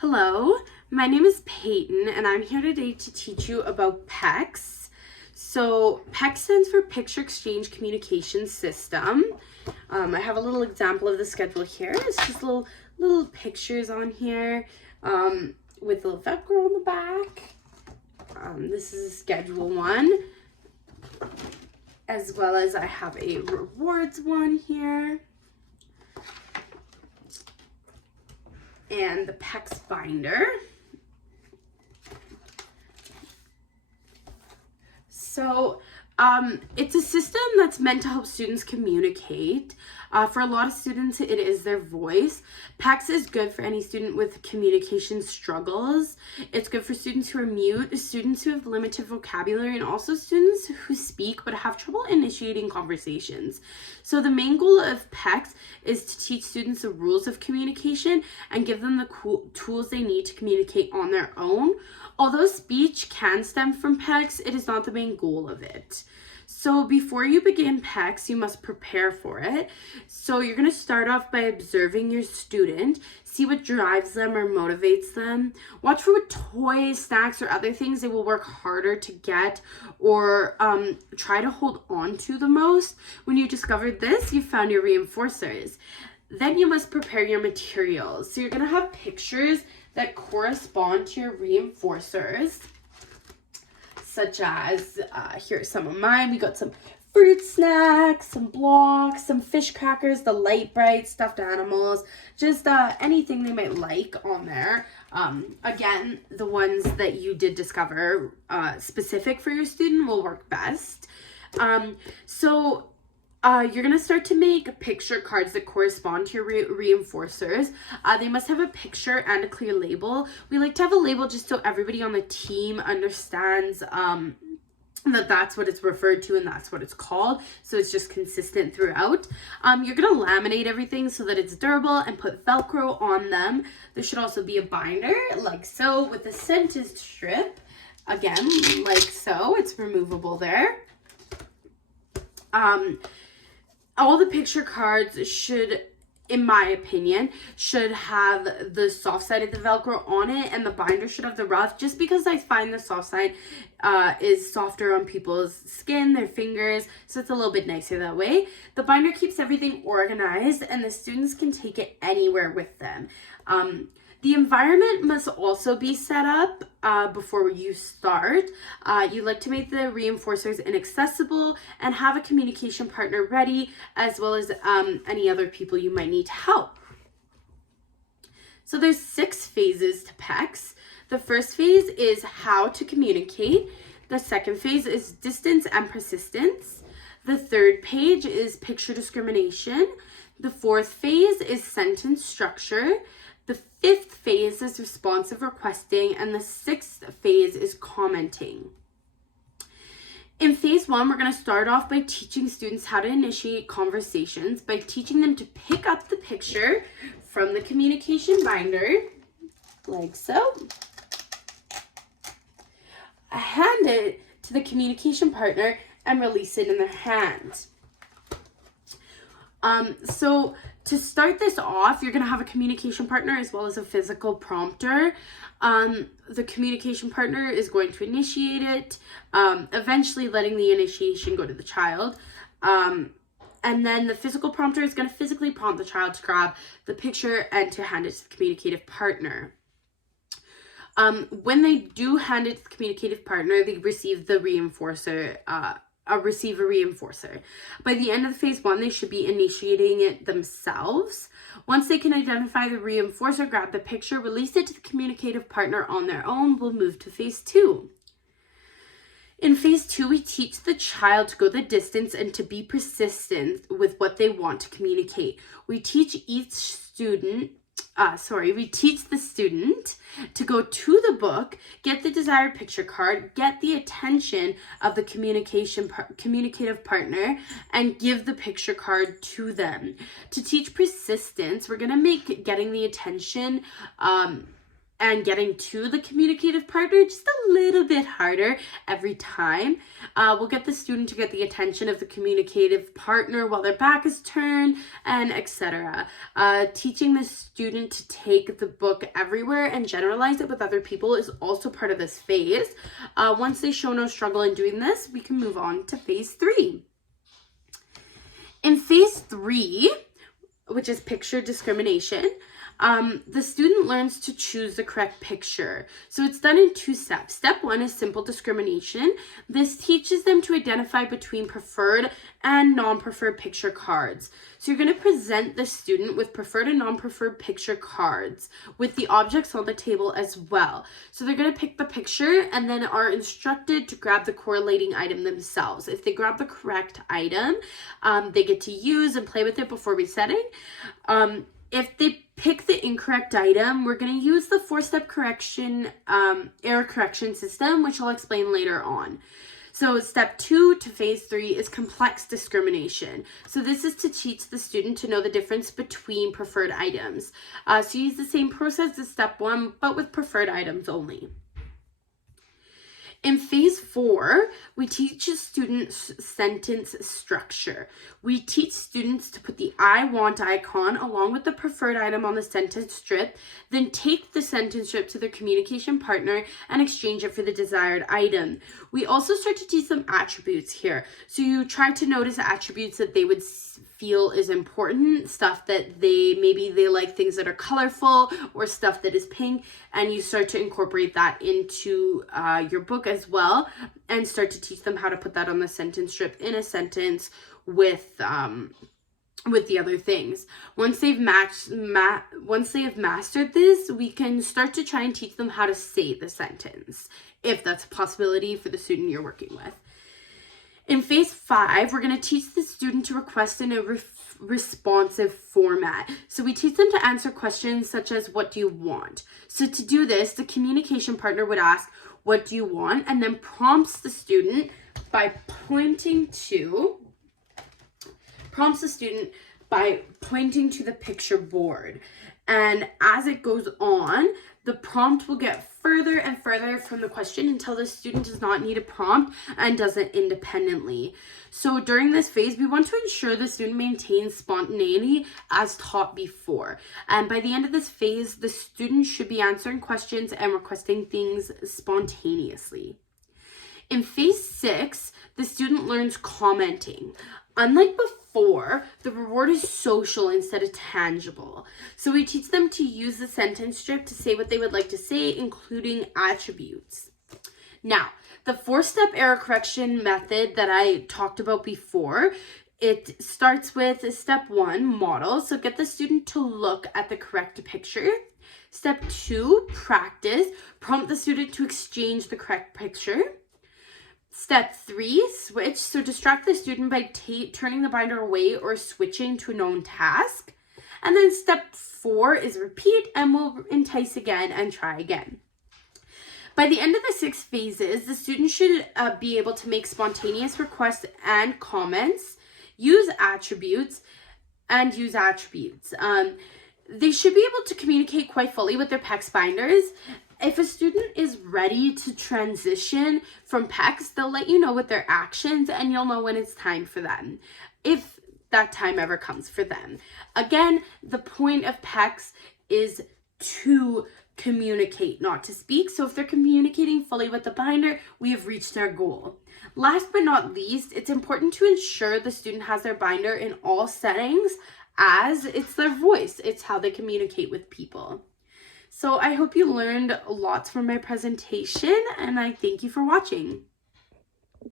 Hello, my name is Peyton and I'm here today to teach you about PECS. So PECS stands for Picture Exchange Communication System. I have a little example of the schedule here. It's just little pictures on here with a little Velcro on the back. This is schedule 1, as well as I have a rewards one here. And the PECS binder. So it's a system that's meant to help students communicate. For a lot of students, it is their voice. PECS is good for any student with communication struggles. It's good for students who are mute, students who have limited vocabulary, and also students who speak but have trouble initiating conversations. So the main goal of PECS is to teach students the rules of communication and give them the tools they need to communicate on their own. Although speech can stem from PECS, it is not the main goal of it. So before you begin PECS, you must prepare for it. So you're going to start off by observing your student, see what drives them or motivates them. Watch for what toys, snacks, or other things they will work harder to get or try to hold on to the most. When you discovered this, you found your reinforcers. Then you must prepare your materials. So you're going to have pictures that correspond to your reinforcers, such as, here are some of mine. We got some fruit snacks, some blocks, some fish crackers, the light bright, stuffed animals, just anything they might like on there. Again, the ones that you did discover specific for your student will work best. You're going to start to make picture cards that correspond to your reinforcers. They must have a picture and a clear label. We like to have a label just so everybody on the team understands that's what it's referred to and that's what it's called. So it's just consistent throughout. You're going to laminate everything so that it's durable and put Velcro on them. There should also be a binder like so with a scented strip. Again, like so. It's removable there. All the picture cards should, in my opinion, should have the soft side of the Velcro on it, and the binder should have the rough, just because I find the soft side is softer on people's skin, their fingers, so it's a little bit nicer that way. The binder keeps everything organized, and the students can take it anywhere with them. The environment must also be set up before you start. You like to make the reinforcers inaccessible and have a communication partner ready, as well as any other people you might need to help. So there's 6 phases to PECS. The first phase is how to communicate. The second phase is distance and persistence. The third page is picture discrimination. The fourth phase is sentence structure. The fifth phase is responsive requesting, and the 6th phase is commenting. In phase 1, we're going to start off by teaching students how to initiate conversations by teaching them to pick up the picture from the communication binder, like so. Hand it to the communication partner and release it in their hand. To start this off, you're going to have a communication partner as well as a physical prompter. The communication partner is going to initiate it, eventually letting the initiation go to the child. And then the physical prompter is going to physically prompt the child to grab the picture and to hand it to the communicative partner. When they do hand it to the communicative partner, they receive the reinforcer, receive a reinforcer. By the end of phase 1, they should be initiating it themselves. Once they can identify the reinforcer, grab the picture, release it to the communicative partner on their own, we'll move to phase 2. In phase 2, we teach the child to go the distance and to be persistent with what they want to communicate. We teach the student to go to the book, get the desired picture card, get the attention of the communicative partner, and give the picture card to them. To teach persistence, we're going to make getting the attention and getting to the communicative partner just a little bit harder every time. We'll get the student to get the attention of the communicative partner while their back is turned, and etc. Teaching the student to take the book everywhere and generalize it with other people is also part of this phase. Once they show no struggle in doing this, we can move on to phase 3. In phase 3, which is picture discrimination, the student learns to choose the correct picture. So it's done in 2 steps. Step 1 is simple discrimination. This teaches them to identify between preferred and non-preferred picture cards. So you're going to present the student with preferred and non-preferred picture cards with the objects on the table as well. So they're going to pick the picture and then are instructed to grab the correlating item themselves. If they grab the correct item, they get to use and play with it before resetting. If they pick the incorrect item, we're going to use the 4-step correction, error correction system, which I'll explain later on. So step 2 to phase 3 is complex discrimination. So this is to teach the student to know the difference between preferred items. So use the same process as step 1, but with preferred items only. In phase 4, we teach students sentence structure. We teach students to put the I want icon along with the preferred item on the sentence strip, then take the sentence strip to their communication partner and exchange it for the desired item. We also start to teach them attributes here. So you try to notice attributes that they would feel is important, stuff that maybe they like things that are colorful or stuff that is pink, and you start to incorporate that into your book as well, and start to teach them how to put that on the sentence strip in a sentence with the other things. Once they've mastered this, we can start to try and teach them how to say the sentence, if that's a possibility for the student you're working with. In phase 5, we're going to teach the student to request in a responsive format. So we teach them to answer questions such as, what do you want? So to do this, the communication partner would ask, what do you want? And then prompts the student by pointing to the picture board. And as it goes on, the prompt will get further and further from the question until the student does not need a prompt and does it independently. So during this phase, we want to ensure the student maintains spontaneity as taught before. And by the end of this phase, the student should be answering questions and requesting things spontaneously. In phase 6, the student learns commenting. Unlike before, the reward is social instead of tangible. So we teach them to use the sentence strip to say what they would like to say, including attributes. Now, the 4-step error correction method that I talked about before, it starts with step 1, model. So get the student to look at the correct picture. Step 2, practice. Prompt the student to exchange the correct picture. Step 3, switch. So distract the student by turning the binder away or switching to a known task. And then step 4 is repeat, and we'll entice again and try again. By the end of the 6 phases, the student should be able to make spontaneous requests and comments, use attributes. They should be able to communicate quite fully with their PECS binders. If a student is ready to transition from PECS, they'll let you know with their actions, and you'll know when it's time for them, if that time ever comes for them. Again, the point of PECS is to communicate, not to speak. So if they're communicating fully with the binder, we have reached our goal. Last but not least, it's important to ensure the student has their binder in all settings, as it's their voice. It's how they communicate with people. So I hope you learned lots from my presentation, and I thank you for watching.